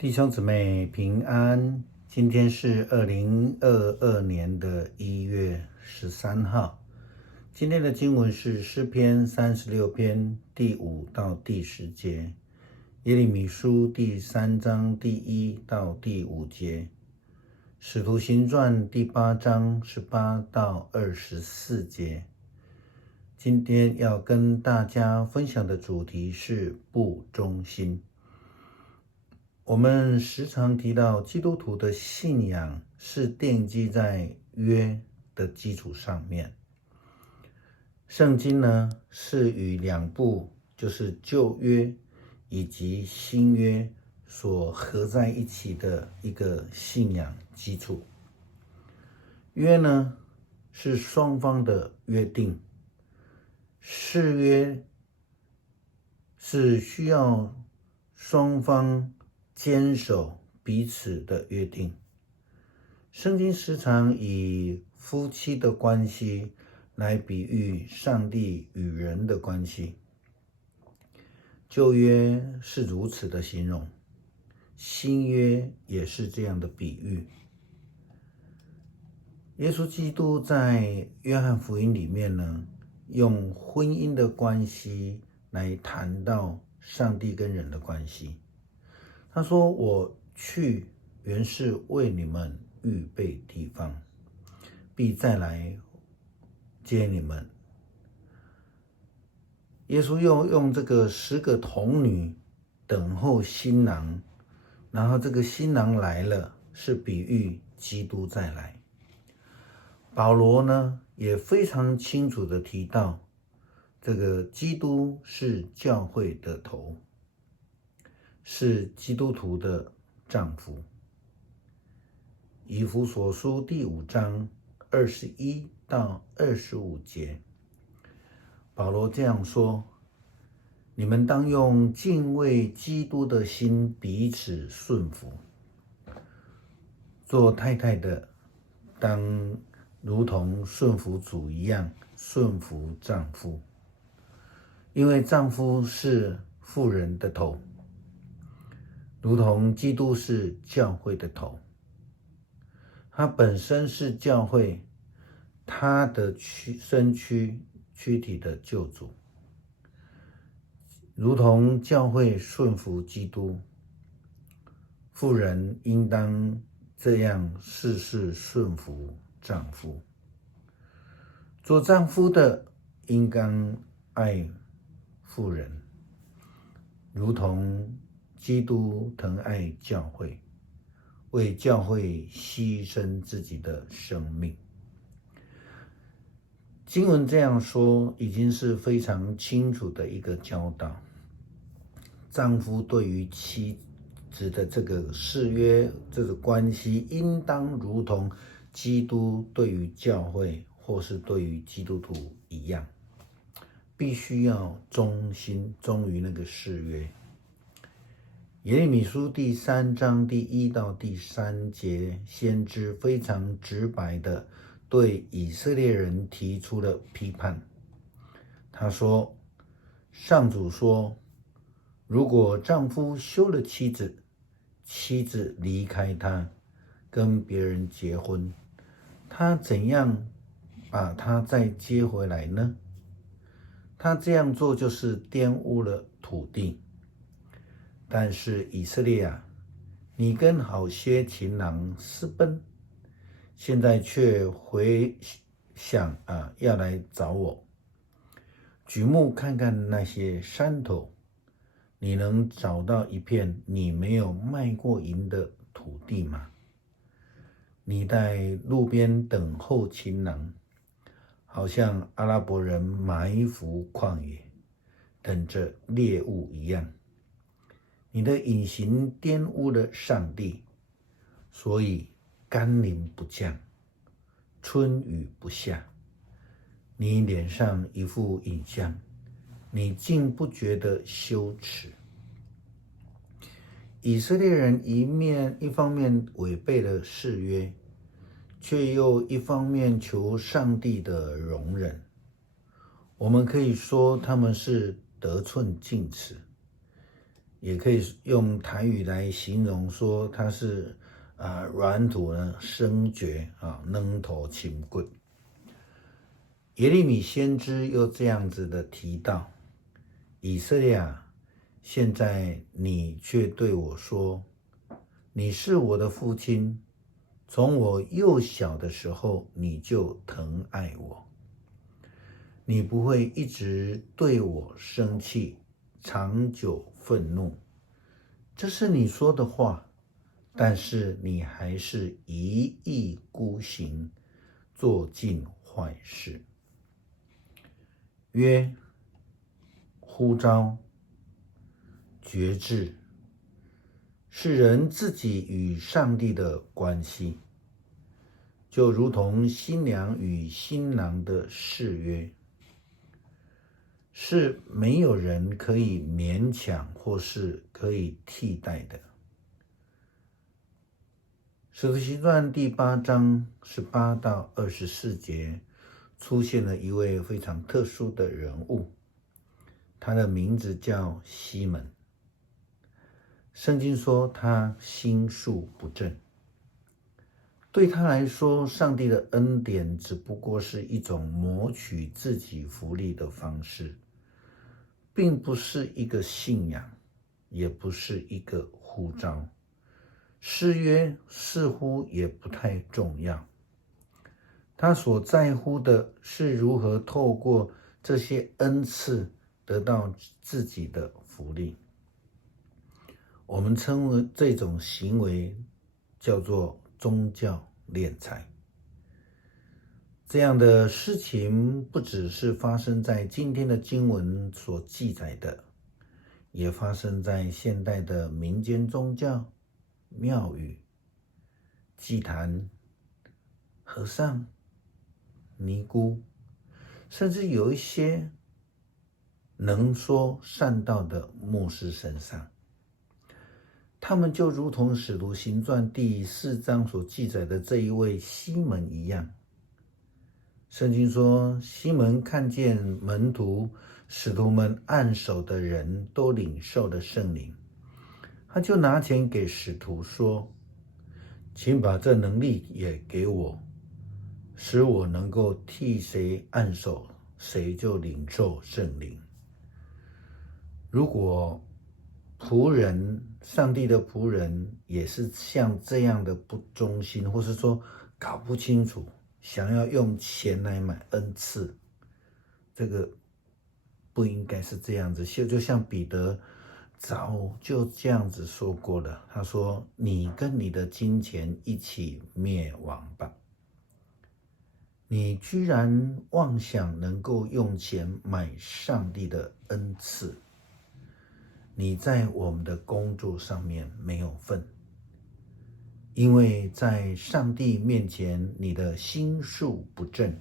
弟兄姊妹平安，今天是2022年的1月13号。今天的经文是诗篇36篇第5到第10节，耶利米书第3章第1到第5节，使徒行传第8章18到24节。今天要跟大家分享的主题是不忠心。我们时常提到基督徒的信仰是奠基在约的基础上面。圣经呢是与两部，就是旧约以及新约所合在一起的一个信仰基础。约呢是双方的约定，誓约是需要双方坚守彼此的约定。圣经时常以夫妻的关系来比喻上帝与人的关系。旧约是如此的形容，新约也是这样的比喻。耶稣基督在约翰福音里面呢，用婚姻的关系来谈到上帝跟人的关系。他说，我去原是为你们预备地方，必再来接你们。耶稣又用这个10个童女等候新郎，然后这个新郎来了，是比喻基督再来。保罗呢也非常清楚的提到，这个基督是教会的头，是基督徒的丈夫。以弗所书第5章21到25节，保罗这样说：你们当用敬畏基督的心彼此顺服，做太太的当如同顺服主一样顺服丈夫，因为丈夫是妇人的头，如同基督是教会的头。他本身是教会他的身躯体的救主，如同教会顺服基督，妇人应当这样事事顺服丈夫。做丈夫的应当爱妇人，如同基督疼爱教会，为教会牺牲自己的生命。经文这样说，已经是非常清楚的一个教导。丈夫对于妻子的这个誓约，这个关系，应当如同基督对于教会或是对于基督徒一样，必须要忠心，忠于那个誓约。耶利米书第3章第1到第3节，先知非常直白的对以色列人提出了批判。他说，上主说，如果丈夫休了妻子，妻子离开他，跟别人结婚，他怎样把他再接回来呢？他这样做就是玷污了土地。但是以色列啊，你跟好些情郎私奔，现在却回想要来找我。举目看看那些山头，你能找到一片你没有卖过银的土地吗？你在路边等候情郎，好像阿拉伯人埋伏旷野，等着猎物一样。你的隐形玷污了上帝，所以甘霖不降，春雨不下。你脸上一副影像，你竟不觉得羞耻。以色列人一方面违背了誓约，却又一方面求上帝的容忍。我们可以说他们是得寸进尺，也可以用台语来形容说它是软土呢生绝软土深骨。耶利米先知又这样子的提到，以色列啊，现在你却对我说，你是我的父亲，从我幼小的时候你就疼爱我，你不会一直对我生气，长久愤怒，这是你说的话，但是你还是一意孤行，做尽坏事。约呼召觉志是人自己与上帝的关系，就如同新娘与新郎的誓约，是没有人可以勉强或是可以替代的。使徒行传第8章18到24节出现了一位非常特殊的人物，他的名字叫西门。圣经说他心术不正，对他来说，上帝的恩典只不过是一种谋取自己福利的方式，并不是一个信仰，也不是一个呼召。誓约似乎也不太重要，他所在乎的是如何透过这些恩赐得到自己的福利。我们称为这种行为叫做宗教敛财。这样的事情不只是发生在今天的经文所记载的，也发生在现代的民间宗教、庙宇、祭坛、和尚、尼姑，甚至有一些能说善道的牧师身上。他们就如同使徒行传第4章所记载的这一位西门一样。圣经说，西门看见门徒、使徒们按手的人都领受了圣灵，他就拿钱给使徒说，请把这能力也给我，使我能够替谁按手，谁就领受圣灵。如果仆人，上帝的仆人也是像这样的不忠心，或是说搞不清楚，想要用钱来买恩赐，这个不应该是这样子。就像彼得早就这样子说过了，他说，你跟你的金钱一起灭亡吧。你居然妄想能够用钱买上帝的恩赐，你在我们的工作上面没有份，因为在上帝面前你的心术不正，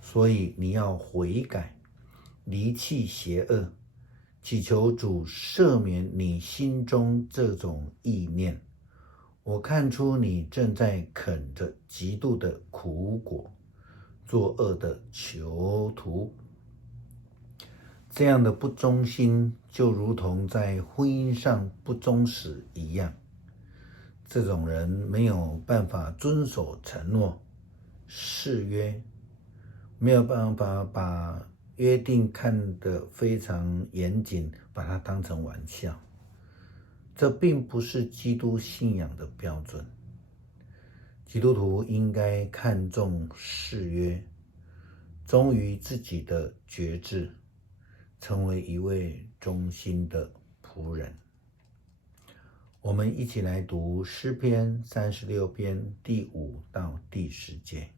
所以你要悔改，离弃邪恶，祈求主赦免你心中这种意念。我看出你正在啃着极度的苦果，作恶的囚徒。这样的不忠心就如同在婚姻上不忠实一样，这种人没有办法遵守承诺、誓约，没有办法把约定看得非常严谨，把它当成玩笑。这并不是基督信仰的标准。基督徒应该看重誓约，忠于自己的决志，成为一位忠心的仆人。我们一起来读诗篇36篇第5到第10节。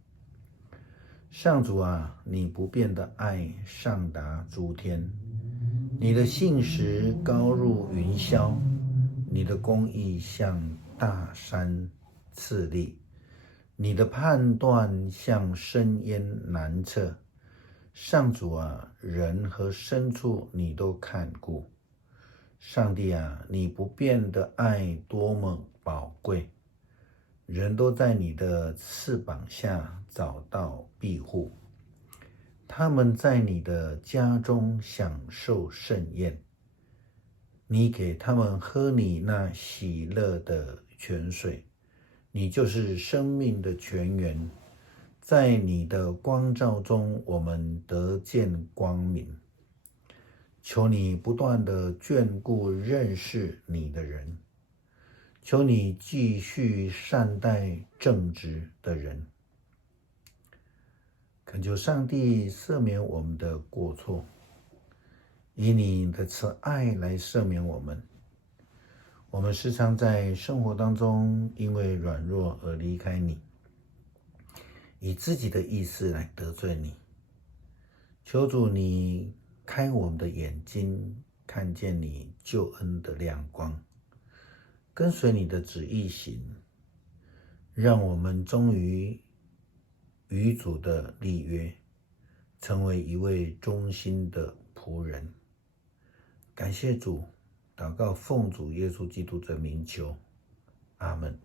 上主啊，你不变的爱上达诸天，你的信实高入云霄，你的公义像大山次立，你的判断像深渊难测。上主啊，人和牲畜你都看顾。上帝啊，你不变的爱多么宝贵，人都在你的翅膀下找到庇护，他们在你的家中享受盛宴。你给他们喝你那喜乐的泉水，你就是生命的泉源。在你的光照中，我们得见光明。求你不断地眷顾认识你的人，求你继续善待正直的人。恳求上帝赦免我们的过错，以你的慈爱来赦免我们。我们时常在生活当中因为软弱而离开你，以自己的意思来得罪你。求主你开我们的眼睛，看见你救恩的亮光，跟随你的旨意行，让我们忠于与主的立约，成为一位忠心的仆人。感谢主，祷告奉主耶稣基督的名求，阿们。